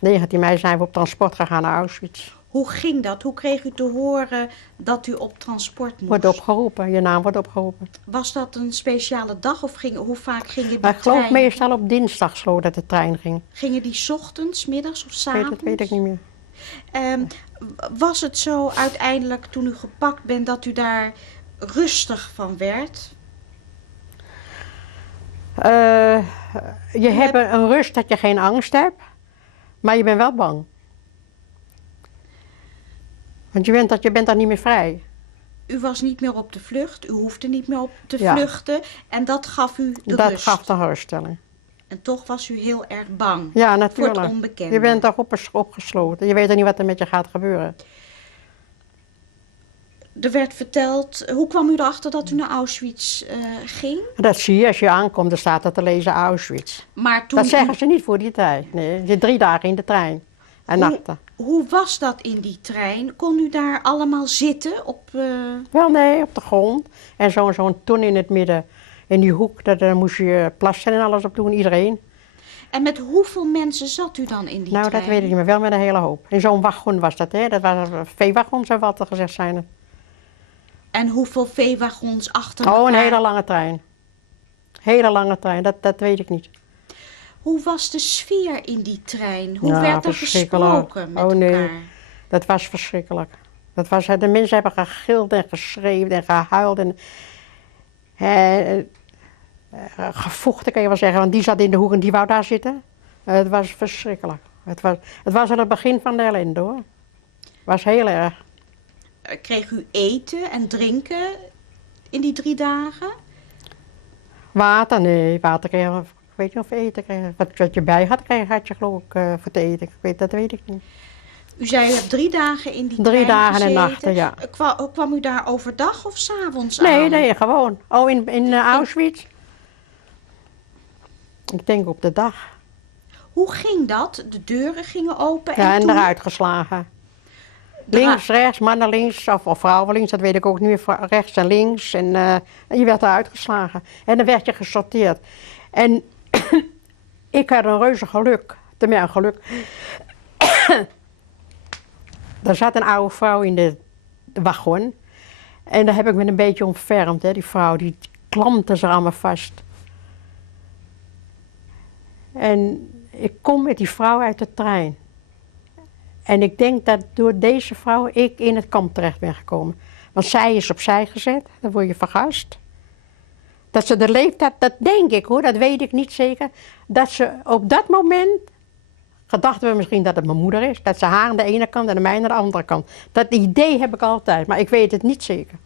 19 mei zijn we op transport gegaan naar Auschwitz. Hoe ging dat? Hoe kreeg u te horen dat u op transport moest? Wordt opgeroepen, je naam wordt opgeroepen. Was dat een speciale dag of hoe vaak gingen die Maar ik geloof treinen? meestal op dinsdag zo dat de trein ging. Gingen die 's ochtends, middags of 's avonds? Dat weet ik niet meer. Was het zo uiteindelijk toen u gepakt bent dat u daar rustig van werd? Je hebt een rust dat je geen angst hebt, maar je bent wel bang. Want je bent dan niet meer vrij. U was niet meer op de vlucht, u hoefde niet meer op te vluchten en dat gaf u de Dat rust. gaf de geruststelling. En toch was u heel erg bang Ja, natuurlijk. voor het onbekende. Je bent toch opgesloten. Je weet er niet wat er met je gaat gebeuren. Er werd verteld, hoe kwam u erachter dat u naar Auschwitz ging? Dat zie je als je aankomt, dan staat er te lezen Auschwitz. Maar toen Dat zeggen ze niet voor die tijd. Nee, je zit 3 dagen in de trein. En nachten. Hoe was dat in die trein? Kon u daar allemaal zitten op... Wel nee, op de grond. En zo'n ton in het midden. In die hoek, daar moest je plassen en alles op doen, iedereen. En met hoeveel mensen zat u dan in die trein? Dat weet ik niet meer, wel met een hele hoop. In zo'n wagon was dat, hè. Dat waren veewagons of wat er gezegd zijn. En hoeveel veewagons achter elkaar? Oh, een hele lange trein. Hele lange trein, dat weet ik niet. Hoe was de sfeer in die trein? Hoe Ja, werd er verschrikkelijk. gesproken met elkaar? Dat was verschrikkelijk. De mensen hebben gegild en geschreeuwd en gehuild en gevochten, kan je wel zeggen. Want die zat in de hoek en die wou daar zitten. Het was verschrikkelijk. Het was aan het begin van de ellende, hoor. Het was heel erg. Kreeg u eten en drinken in die 3 dagen? Water, nee, water kreeg je. Ik weet niet of eten kreeg. Wat je bij had je geloof ik voor te eten. Dat weet ik niet. U zei u hebt 3 dagen in die 3 trein dagen gezeten. en nachten, ja. Kwam u daar overdag of 's avonds aan? Nee, gewoon. Oh, in Auschwitz? Ik denk op de dag. Hoe ging dat? De deuren gingen open Ja, en toen... eruit geslagen. Links, rechts, mannen links of vrouwen links, dat weet ik ook niet meer. Rechts en links en je werd eruit geslagen. En dan werd je gesorteerd. En ik had een reuze geluk, tenminste een geluk. Er zat een oude vrouw in de wagon. En daar heb ik me een beetje ontfermd, hè. Die vrouw, die klampte ze allemaal vast. En ik kom met die vrouw uit de trein. En ik denk dat door deze vrouw ik in het kamp terecht ben gekomen. Want zij is opzij gezet, dan word je vergast. Dat ze de leeftijd, dat denk ik hoor, dat weet ik niet zeker. Dat ze op dat moment, gedachten we misschien dat het mijn moeder is. Dat ze haar aan de ene kant en mij aan de andere kant. Dat idee heb ik altijd, maar ik weet het niet zeker.